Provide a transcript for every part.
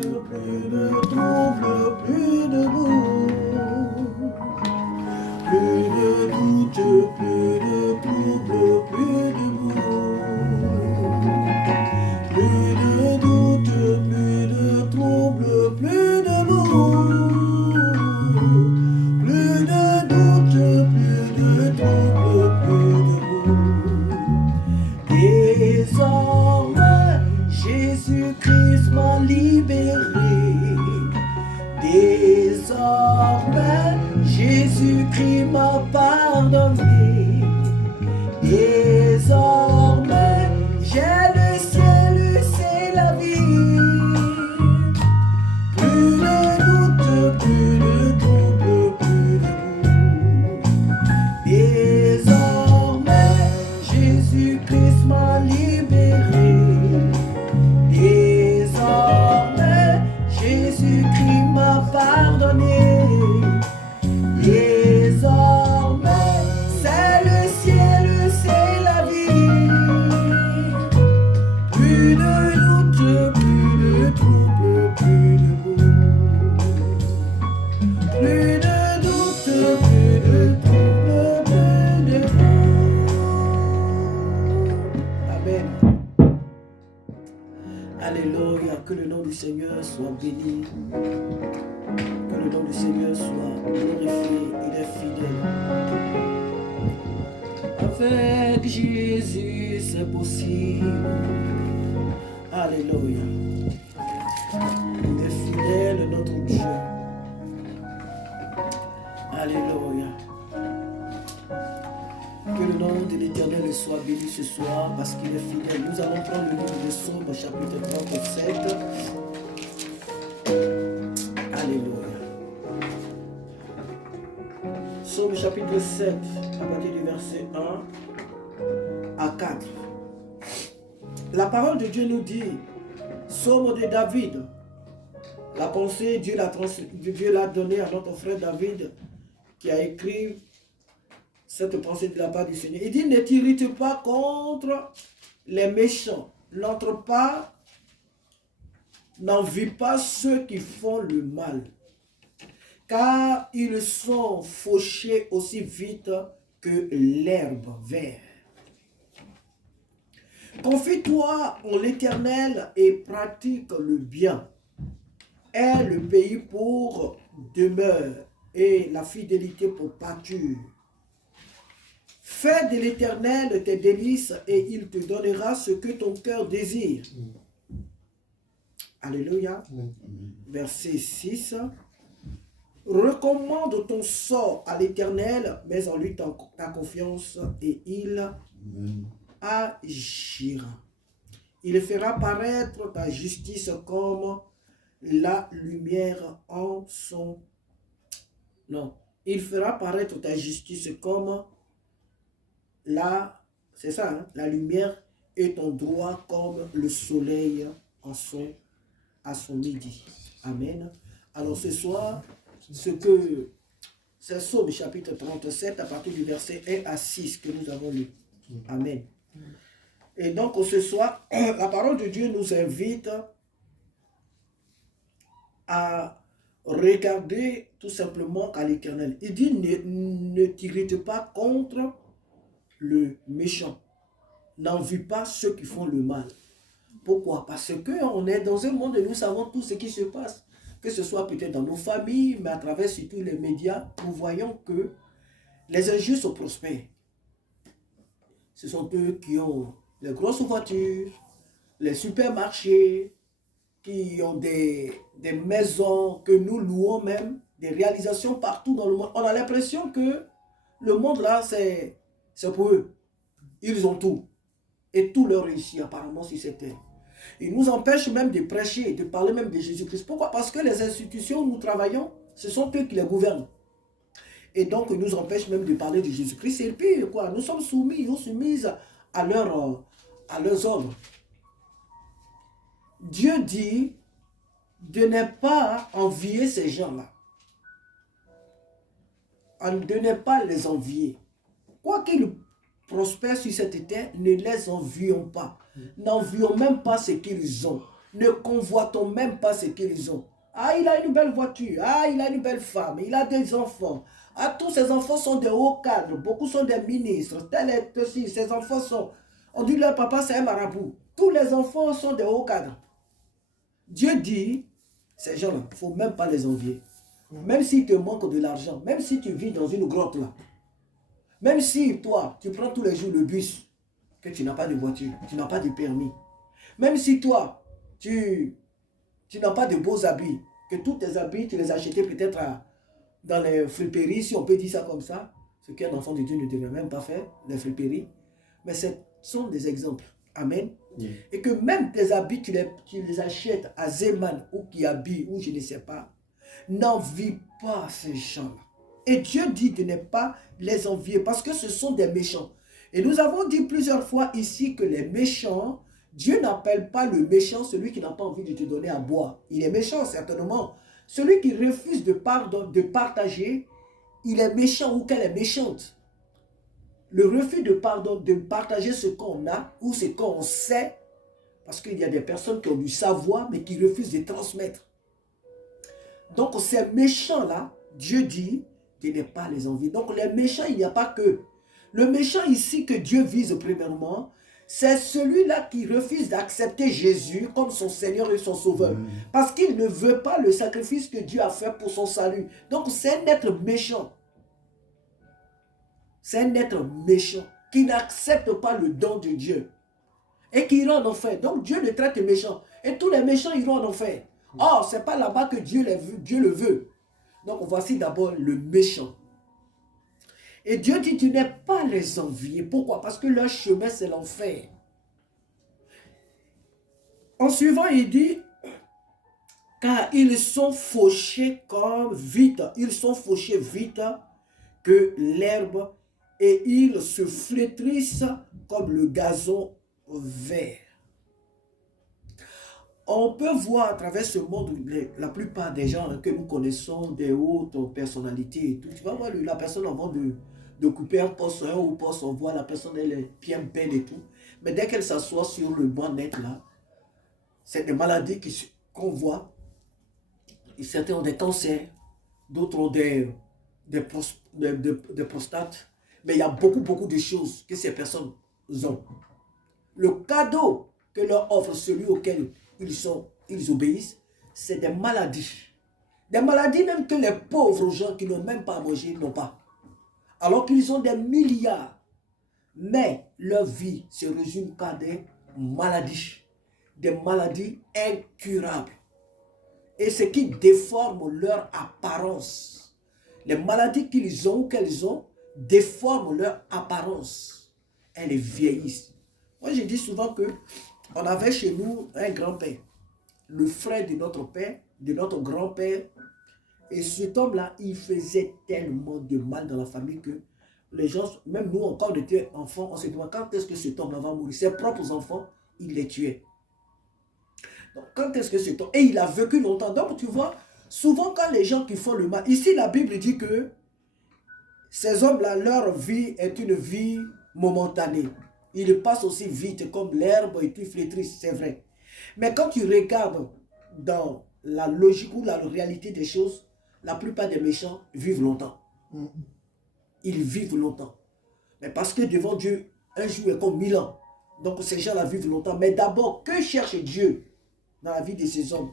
plus de trouble, plus de boue. Plus de doute, plus de trouble, plus de boue. Plus de doute, plus de trouble, plus de boue. Plus de doute, plus de trouble, plus de boue. Désormais, Jésus-Christ m'a libéré. Désormais, Jésus-Christ m'a pardonné. Désormais, j'ai le ciel, c'est la vie. Plus de doute, plus de trouble, plus de boue. Désormais, Jésus-Christ m'a libéré. Désormais, Jésus-Christ m'a pardonné. Désormais, c'est le ciel, c'est la vie. Plus de doute, plus de trouble, plus de boue. Plus de doute, plus de trouble, plus de boue. Amen. Alléluia, que le nom du Seigneur soit béni. Que le nom du Seigneur soit glorifié, il est fidèle. Avec Jésus, c'est possible. Alléluia. Il est fidèle, notre Dieu. Alléluia. Que le nom de l'Éternel soit béni ce soir parce qu'il est fidèle. Nous allons prendre le livre de Psaume, chapitre 37. Alléluia. Psaume chapitre 7, à partir du verset 1 à 4. La parole de Dieu nous dit, Psaume de David. La pensée, Dieu l'a donnée à notre frère David qui a écrit cette pensée de la part du Seigneur. Il dit, ne t'irrite pas contre les méchants. N'entre pas, n'envie pas ceux qui font le mal. Car ils sont fauchés aussi vite que l'herbe verte. Confie-toi en l'Éternel et pratique le bien. Aie le pays pour demeure et la fidélité pour pâture. Fais de l'Éternel tes délices et il te donnera ce que ton cœur désire. Alléluia. Verset 6. Recommande ton sort à l'Éternel, mets en lui ta confiance et il agira. Il fera paraître ta justice comme la lumière en son... Non. Il fera paraître ta justice comme la... C'est ça, hein? La lumière et ton droit comme le soleil à son midi. Amen. Alors ce soir, c'est Psaume chapitre 37 à partir du verset 1 à 6 que nous avons lu. Amen. Et donc ce soir, la parole de Dieu nous invite à regarder tout simplement à l'Éternel. Il dit, ne t'irrite pas contre le méchant. N'envie pas ceux qui font le mal. Pourquoi? Parce qu'on est dans un monde et nous savons tout ce qui se passe. Que ce soit peut-être dans nos familles, mais à travers surtout les médias, nous voyons que les injustes prospèrent. Ce sont eux qui ont les grosses voitures, les supermarchés, qui ont des maisons que nous louons même, des réalisations partout dans le monde. On a l'impression que le monde là, c'est pour eux. Ils ont tout. Et tout leur réussit apparemment sur cette terre. Ils nous empêchent même de prêcher, de parler même de Jésus-Christ. Pourquoi? Parce que les institutions où nous travaillons, ce sont eux qui les gouvernent. Et donc, ils nous empêchent même de parler de Jésus-Christ. Et puis, quoi, nous sommes soumis ou soumises à leurs ordres. Dieu dit de ne pas envier ces gens-là. De ne pas les envier. Quoi qu'ils prospèrent sur cette terre, ne les envions pas. N'envions même pas ce qu'ils ont. ne convoitons même pas ce qu'ils ont. Ah, il a une belle voiture. Ah, il a une belle femme. Il a des enfants. Ah, tous ses enfants sont des hauts cadres. Beaucoup sont des ministres. Tel est aussi. Ses enfants sont... On dit leur papa, c'est un marabout. Tous les enfants sont des hauts cadres. Dieu dit, ces gens-là, il ne faut même pas les envier. Même s'il te manque de l'argent, même si tu vis dans une grotte là, même si toi, tu prends tous les jours le bus, que tu n'as pas de voiture, tu n'as pas de permis, même si toi, tu n'as pas de beaux habits, que tous tes habits, tu les achetais peut-être dans les friperies, si on peut dire ça comme ça, ce qu'un enfant de Dieu ne devrait même pas faire, les friperies. Mais ce sont des exemples. Amen. Oui. Et que même tes habits, tu les achètes à Zeman ou Kiabi ou je ne sais pas, n'envie pas ces gens-là. Et Dieu dit de ne pas les envier parce que ce sont des méchants. Et nous avons dit plusieurs fois ici que les méchants, Dieu n'appelle pas le méchant celui qui n'a pas envie de te donner à boire. Il est méchant certainement. Celui qui refuse de partager, il est méchant ou qu'elle est méchante. Le refus de partager ce qu'on a ou ce qu'on sait, parce qu'il y a des personnes qui ont du savoir mais qui refusent de transmettre. Donc ces méchants-là, Dieu dit de ne pas les envier. Donc les méchants, il n'y a pas que. Le méchant ici que Dieu vise premièrement, c'est celui-là qui refuse d'accepter Jésus comme son Seigneur et son Sauveur. Parce qu'il ne veut pas le sacrifice que Dieu a fait pour son salut. Donc c'est un être méchant. C'est un être méchant qui n'accepte pas le don de Dieu et qui ira en enfer. Donc Dieu le traite méchant. Et tous les méchants iront en enfer. Or, ce n'est pas là-bas que Dieu le veut. Donc voici d'abord le méchant. Et Dieu dit, tu n'es pas les envier. Pourquoi? Parce que leur chemin, c'est l'enfer. En suivant, il dit, car ils sont fauchés comme vite. Ils sont fauchés vite que l'herbe et ils se flétrissent comme le gazon vert. On peut voir à travers ce monde, la plupart des gens que nous connaissons, des hautes personnalités et tout, tu vas voir la personne avant de couper un poste, un ou poste, on voit la personne, elle est bien belle et tout. Mais dès qu'elle s'assoit sur le banc net là, c'est des maladies qu'on voit. Et certains ont des cancers, d'autres ont des prostates. Mais il y a beaucoup de choses que ces personnes ont. Le cadeau que leur offre celui auquel ils obéissent, c'est des maladies. Des maladies même que les pauvres gens qui n'ont même pas à manger n'ont pas. Alors qu'ils ont des milliards. Mais leur vie se résume qu'à des maladies. Des maladies incurables. Et ce qui déforme leur apparence. Les maladies qu'ils ont ou qu'elles ont déforment leur apparence. Elles vieillissent. Moi, je dis souvent que on avait chez nous un grand-père, le frère de notre père, de notre grand-père. Et cet homme-là, il faisait tellement de mal dans la famille que les gens, même nous, quand on était enfants, on se demandait quand est-ce que cet homme-là va mourir. Ses propres enfants, il les tuait. Donc, quand est-ce que cet homme... Et il a vécu longtemps. Donc, tu vois, souvent quand les gens qui font le mal... Ici, la Bible dit que ces hommes-là, leur vie est une vie momentanée. Ils passent aussi vite comme l'herbe et puis flétrissent, c'est vrai. Mais quand tu regardes dans la logique ou la réalité des choses, la plupart des méchants vivent longtemps. Ils vivent longtemps. Mais parce que devant Dieu, un jour est comme 1000 ans. Donc ces gens-là vivent longtemps. Mais d'abord, que cherche Dieu dans la vie de ces hommes?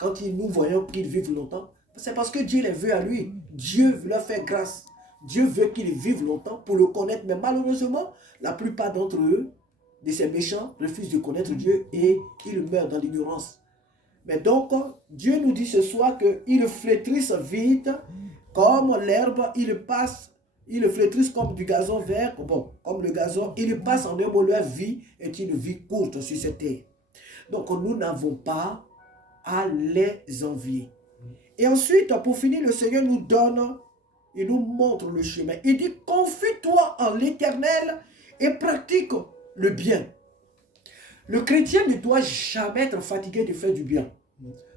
Quand nous voyons qu'ils vivent longtemps, c'est parce que Dieu les veut à lui. Dieu veut leur faire grâce. Dieu veut qu'ils vivent longtemps pour le connaître. Mais malheureusement, la plupart d'entre eux, de ces méchants, refusent de connaître Dieu et ils meurent dans l'ignorance. Mais donc, Dieu nous dit ce soir qu'ils flétrissent vite comme l'herbe, ils flétrissent comme du gazon vert, bon, comme le gazon, ils passent en un mot, leur vie est une vie courte sur cette terre. Donc, nous n'avons pas à les envier. Et ensuite, pour finir, le Seigneur nous donne, il nous montre le chemin. Il dit, confie-toi en l'Éternel et pratique le bien. Le chrétien ne doit jamais être fatigué de faire du bien.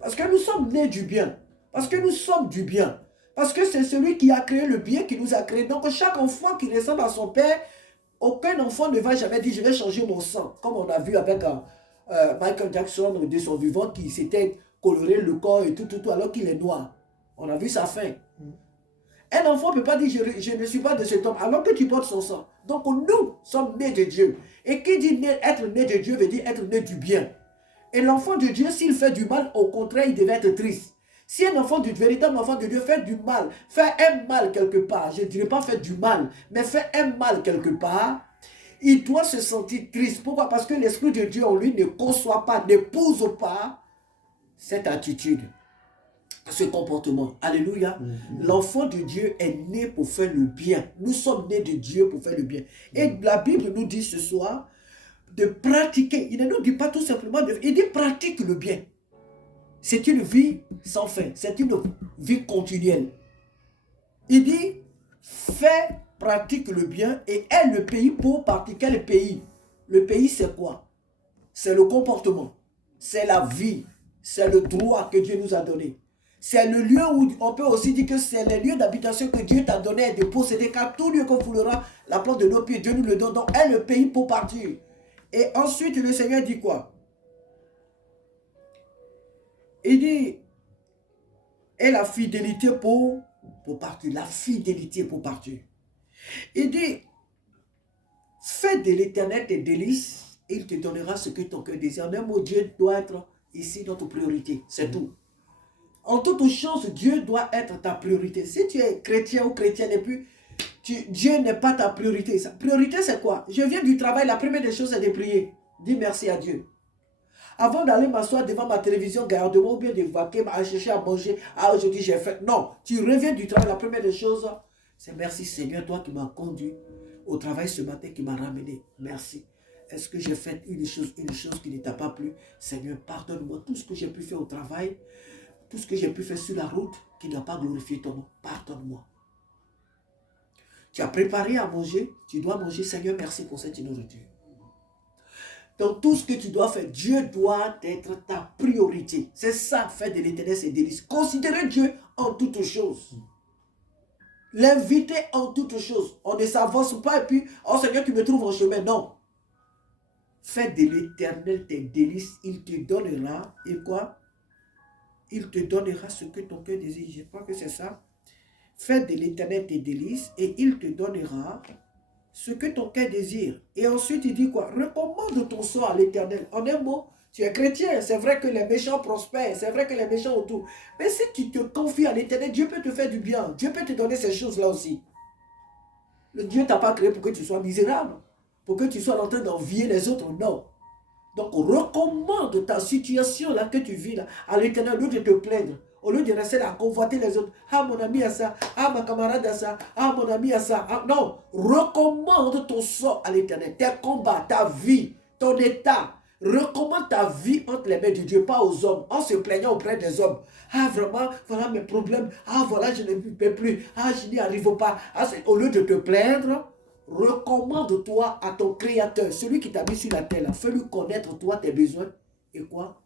Parce que nous sommes nés du bien. Parce que nous sommes du bien. Parce que c'est celui qui a créé le bien qui nous a créé. Donc chaque enfant qui ressemble à son père, aucun enfant ne va jamais dire je vais changer mon sang. Comme on a vu avec Michael Jackson de son vivant qui s'était coloré le corps et tout, alors qu'il est noir. On a vu sa fin. Un enfant ne peut pas dire je ne suis pas de cet homme alors que tu portes son sang. Donc nous sommes nés de Dieu. Et qui dit être né de Dieu veut dire être né du bien. Et l'enfant de Dieu, s'il fait du mal, au contraire, il devait être triste. Si un enfant, véritable enfant de Dieu fait du mal, fait un mal quelque part, je ne dirais pas fait du mal, mais fait un mal quelque part, il doit se sentir triste. Pourquoi? Parce que l'Esprit de Dieu en lui ne conçoit pas, n'épouse pas cette attitude, ce comportement. Alléluia. L'enfant de Dieu est né pour faire le bien. Nous sommes nés de Dieu pour faire le bien. Et la Bible nous dit ce soir de pratiquer. Il ne nous dit pas tout simplement, il dit pratique le bien. C'est une vie sans fin. C'est une vie continuelle. Il dit, fais, pratique le bien et aide le pays pour pratiquer le pays. Le pays, c'est quoi? C'est le comportement. C'est la vie. C'est le droit que Dieu nous a donné. C'est le lieu où on peut aussi dire que c'est le lieu d'habitation que Dieu t'a donné de posséder. Car tout lieu qu'on foulera la plante de nos pieds, Dieu nous le donne. Donc, aide le pays pour partir. Et ensuite, le Seigneur dit quoi? Il dit, et la fidélité pour partir. La fidélité pour partir. Il dit, fais de l'Éternel tes délices, et il te donnera ce que ton cœur désire. Même mot, Dieu doit être ici notre priorité. C'est tout. En toute chose, Dieu doit être ta priorité. Si tu es chrétien ou chrétienne et puis Dieu n'est pas ta priorité. Sa priorité, c'est quoi? Je viens du travail, la première des choses, c'est de prier. Dis merci à Dieu. Avant d'aller m'asseoir devant ma télévision, garde-moi ou bien de vaquer, à chercher à manger. Ah, aujourd'hui, j'ai fait. Non, tu reviens du travail, la première des choses, c'est merci Seigneur, toi qui m'as conduit au travail ce matin, qui m'a ramené. Merci. Est-ce que j'ai fait une chose qui ne t'a pas plu? Seigneur, pardonne-moi tout ce que j'ai pu faire au travail, tout ce que j'ai pu faire sur la route qui n'a pas glorifié ton nom. Pardonne-moi. Tu as préparé à manger, tu dois manger. Seigneur, merci pour cette nourriture. Donc tout ce que tu dois faire, Dieu doit être ta priorité. C'est ça, faire de l'Éternel ses délices. Considérer Dieu en toutes choses. L'inviter en toutes choses. On ne s'avance pas et puis, oh Seigneur, tu me trouves en chemin. Non. Fais de l'Éternel tes délices. Il te donnera, et quoi? Il te donnera ce que ton cœur désire. Je crois que c'est ça. Fais de l'Éternel tes délices et il te donnera ce que ton cœur désire. Et ensuite, il dit quoi? Recommande ton sort à l'Éternel. En un mot, tu es chrétien. C'est vrai que les méchants prospèrent. C'est vrai que les méchants autour. Mais si tu te confies à l'Éternel, Dieu peut te faire du bien. Dieu peut te donner ces choses-là aussi. Le Dieu ne t'a pas créé pour que tu sois misérable. Pour que tu sois en train d'envier les autres. Non. Donc, recommande ta situation là que tu vis là à l'Éternel au lieu de te plaindre. Au lieu de rester là à convoiter les autres. Ah, mon ami a ça. Ah, ma camarade a ça. Ah, mon ami a ça. Ah, non. Recommande ton sort à l'Éternel. Tes combats, ta vie, ton état. Recommande ta vie entre les mains de Dieu, pas aux hommes. En se plaignant auprès des hommes. Ah, vraiment, voilà mes problèmes. Ah, voilà, je ne peux plus. Ah, je n'y arrive pas. Ah, au lieu de te plaindre, recommande-toi à ton Créateur, celui qui t'a mis sur la terre. Fais-lui connaître toi tes besoins. Et quoi?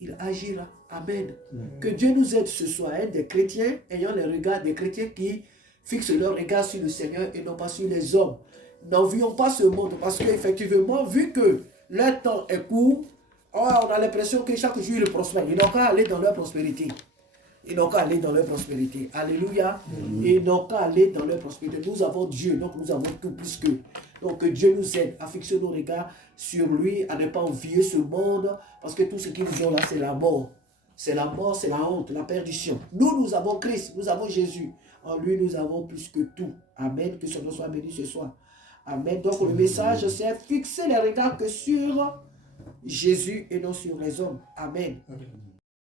Il agira. Amen. Que Dieu nous aide ce soir, hein, des chrétiens ayant les regards, des chrétiens qui fixent leur regard sur le Seigneur et non pas sur les hommes. N'envions pas ce monde parce qu'effectivement, vu que leur temps est court, on a l'impression que chaque jour ils prospèrent. Ils n'ont qu'à aller dans leur prospérité. Ils n'ont qu'à aller dans leur prospérité. Alléluia. Ils n'ont qu'à aller dans leur prospérité. Nous avons Dieu, donc nous avons tout plus qu'eux. Donc que Dieu nous aide à fixer nos regards sur lui, à ne pas envier ce monde, parce que tout ce qu'ils ont là, c'est la mort. C'est la mort, c'est la honte, la perdition. Nous avons Christ, nous avons Jésus. En lui, nous avons plus que tout. Amen. Que son nom soit béni ce soir. Amen. Donc le message, c'est fixer les regards que sur Jésus et non sur les hommes. Amen.